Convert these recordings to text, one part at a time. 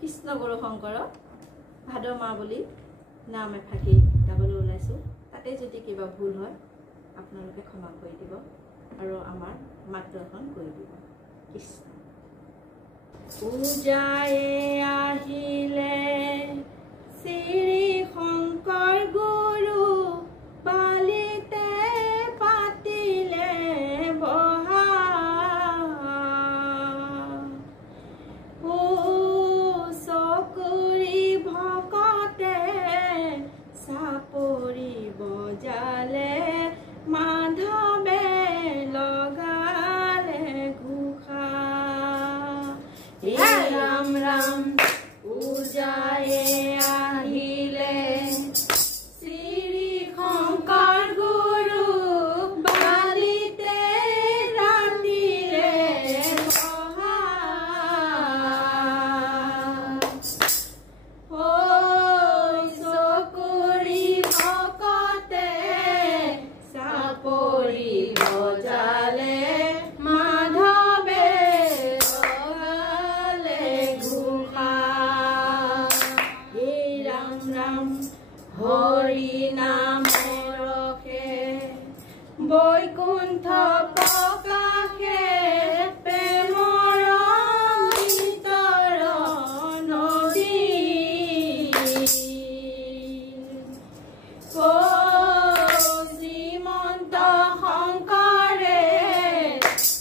কৃষ্ণ গুৰু শংকৰ ভাদ মাহ বুলি নাম এফাকি গাবলৈ ওলাইছোঁ। তাতে যদি কিবা ভুল হয় আপোনালোকে ক্ষমা কৰি দিব আৰু আমাৰ মাৰ্গদৰ্শন কৰি দিব। কৃষ্ণ। পূজায়ে আহিলে শ্ৰী শংকৰ গুৰু বালিতে পাতিলে বহা চকুৰি ভকতে চাপৰি বজালে মাধৱে লগালে ঘোষা। ৰাম ৰাম পূজায়ে আহিলে শ্ৰী শংকৰ গুৰু বালিতে ৰাতিলে বহা। চকুৰি ভকতে চাপৰি বজালে মাধৱে লগালে ঘোষা। ৰাম ৰাম হৰি নাম ৰখে বৈকুণ্ঠ প্ৰকাশে প্ৰেমৰ ভিতৰ নদী। শ্ৰীমন্ত শংকৰে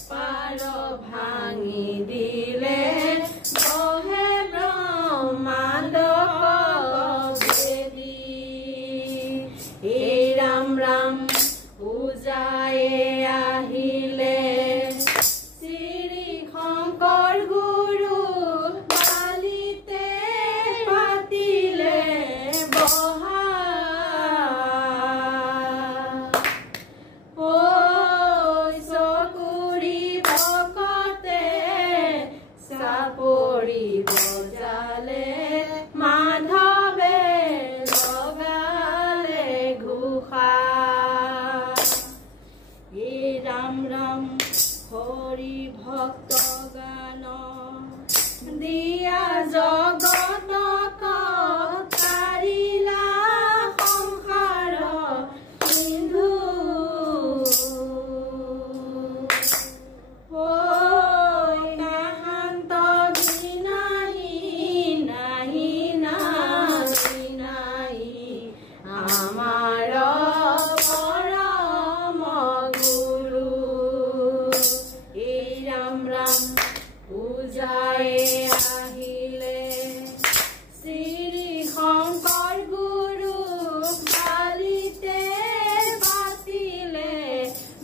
পাৰ ভাঙি দিলে বহে ব্ৰহ্মাণ্ড ৰাম ৰাম পূজায়ে আহিলে শ্ৰী শংকৰ গুৰু বালিতে পাতিলে বহা। চকুৰি ভকতে চাপৰি বজালে মাধৱে লগালে ঘোষা। ৰাম ৰাম হৰি ভক্ত গান দিয়া জগতক তাৰিলা সংসাৰ সিন্ধু। তাহান্ত বিনাহি নাহি নাহি নাহি আমাৰ পৰম গুৰু। ৰাম ৰাম পূজায়ে আহিলে শ্ৰী শংকৰ গুৰু বালিতে পাতিলে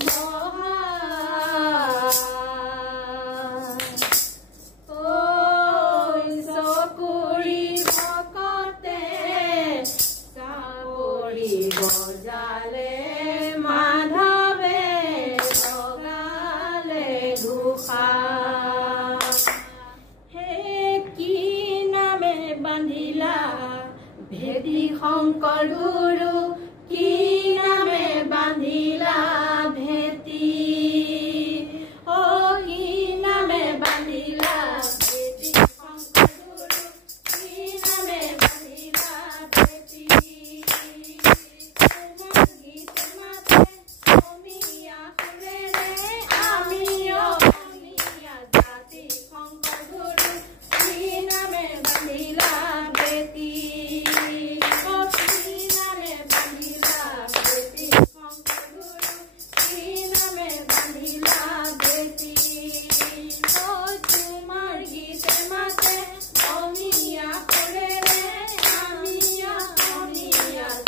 বহা। চকুৰি ভকতে চাপৰি বজালে মাধৱে লগালে ঘোষা। হে কি নামে বান্ধিলা ভেদি শংকৰ গুৰু কি নামে বান্ধিলা ভেটি। কি নামে বান্ধিলা ভেদি শংকৰ গুৰু কি নামে বান্ধিলা ভেটি।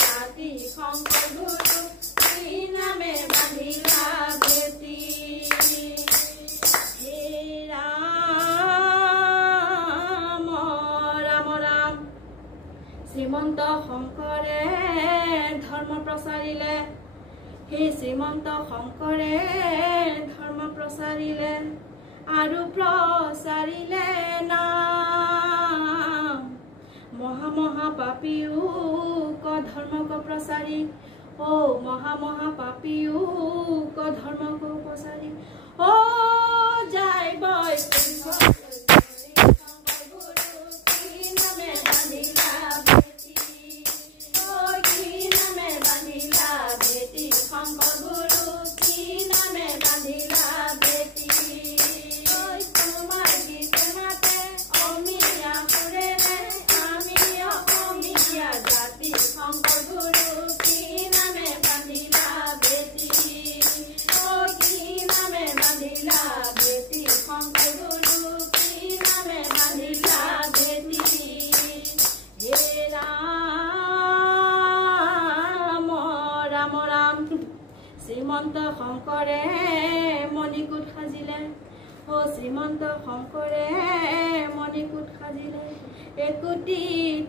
জাতি শংকৰ গুৰু কি নামে বান্ধিলা ভেটি। শ্ৰীমন্ত শংকৰে ধৰ্ম প্ৰচাৰিলে, হে শ্ৰীমন্ত শংকৰে ধৰ্ম প্ৰচাৰিলে আৰু প্ৰচাৰিলে নাম। মহা মহা পাপীও ক ধৰ্ম ক প্ৰচাৰি, ও মহা মহা পাপীও ক ধৰ্ম ক প্ৰচাৰি, ও যাই বৈকুণ্ঠ শ্ৰীমন্ত শংকৰে মণিকূট সাজিলে ও শ্ৰীমন্ত শংকৰে মণিকূট সাজিলে একোটি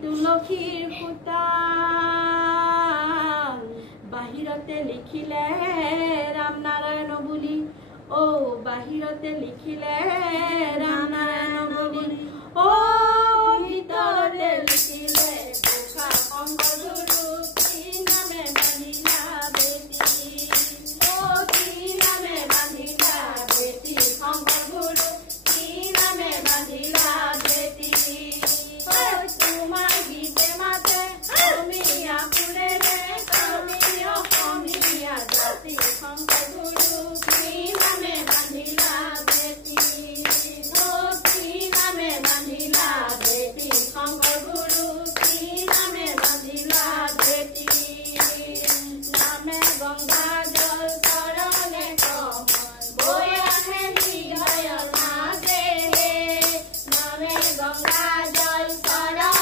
তুলসীৰ সূতা বাহিৰতে লিখিলে ৰাম নাৰায়ণ বুলি ও বাহিৰতে লিখিলে ৰাম নাৰায়ণ বুলি ও ভিতৰতে লিখিলে গোখা শংকৰ গুৰু কি নামে বান্ধিলা বেটি ও কি নামে বান্ধিলা বেটি শংকৰ গুৰু কি নামে বান্ধিলা বেটি তোমাৰ গীতে মাতে অসমীয়া সুৰেৰে তুমি অসমীয়া জাতি শংকৰ গুৰু কি নামে বান্ধিলা বেটি ও কি নামে বান্ধিলা বেটি শংকৰ গুৰু কি নামে বান্ধিলা বেটি নামে গংগা জল চৰণে বৈ আহে হৃদয় মাজে নামে গংগা জল চৰণে